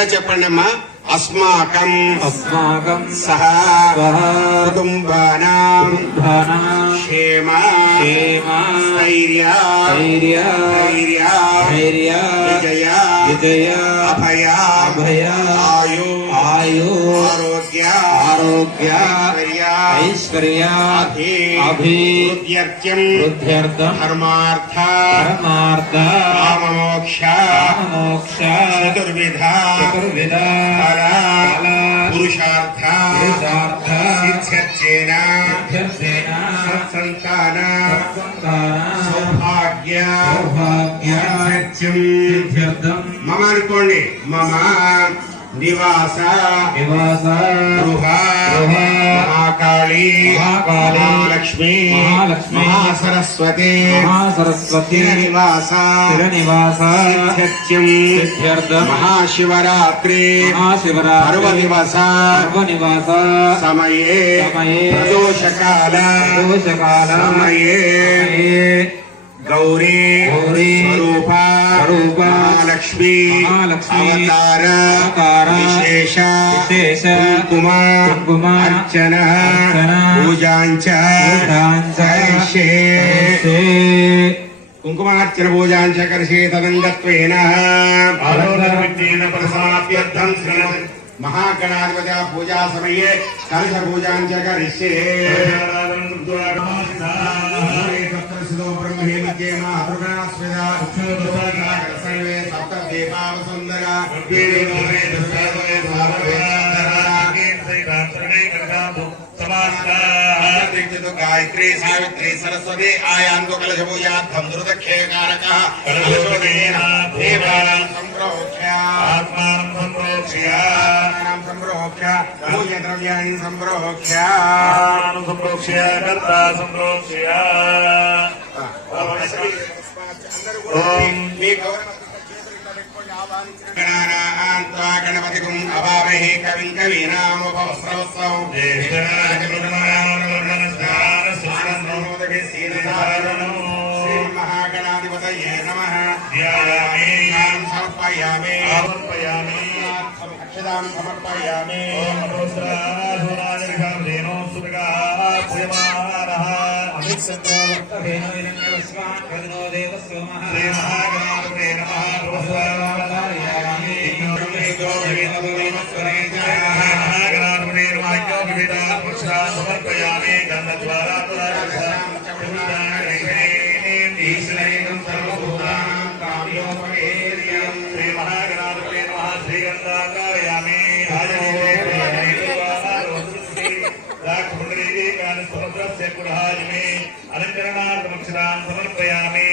గట్టిగా చెప్పండి అమ్మా. अस्माकं सह कुटुम्बानां क्षेम स्थैर्य विजय अभय आयु आरोग्य ऐश्वर्य अभिवृद्ध्यर्थं धर्मार्थ काममोक्ष चतुर्विधा पुरुषार्थ सिद्ध्यर्थेन सत्संतान सौभाग्य सिद्ध्यर्थं मम अनुकोंडि मम निवास गृह महाकाली महालक्ष्मी महासरस्वती निवास सिद्ध्यर्थं महाशिवरात्रि पर्व दिवस समये प्रदोषकाल समये गौरी स्वरूप महालक्ष्मी अवतार विशेष कुंकुम अर्चना पूजांच कुंकुमार्चन पूजांच कर्षे तदंगत्वेन परसमाप्त्यर्थं महागणाधिपति पूजा समये कलश पूजांच करिष्ये ब्रह्मे मध्ये सर्वे सप्त दीपावसुंदर गायत्री सावित्री सरस्वती आयान्तो कलश पूजार्थं दुर्दक्षे कारकः देवानां संप्रोक्ष्य आत्मानं संप्रोक्ष्य पूज्य द्रव्याणि संप्रोक्ष्य कर्ता संप्रोक्ष्य गणपतिं अभावहे कविं कवीनामुपस्रवस्वं श्री महागणाधिपतये नमः समर्पयामि अक्षतां समर्पयामि अलंकरणार्थमक्षरान् समर्पयामि।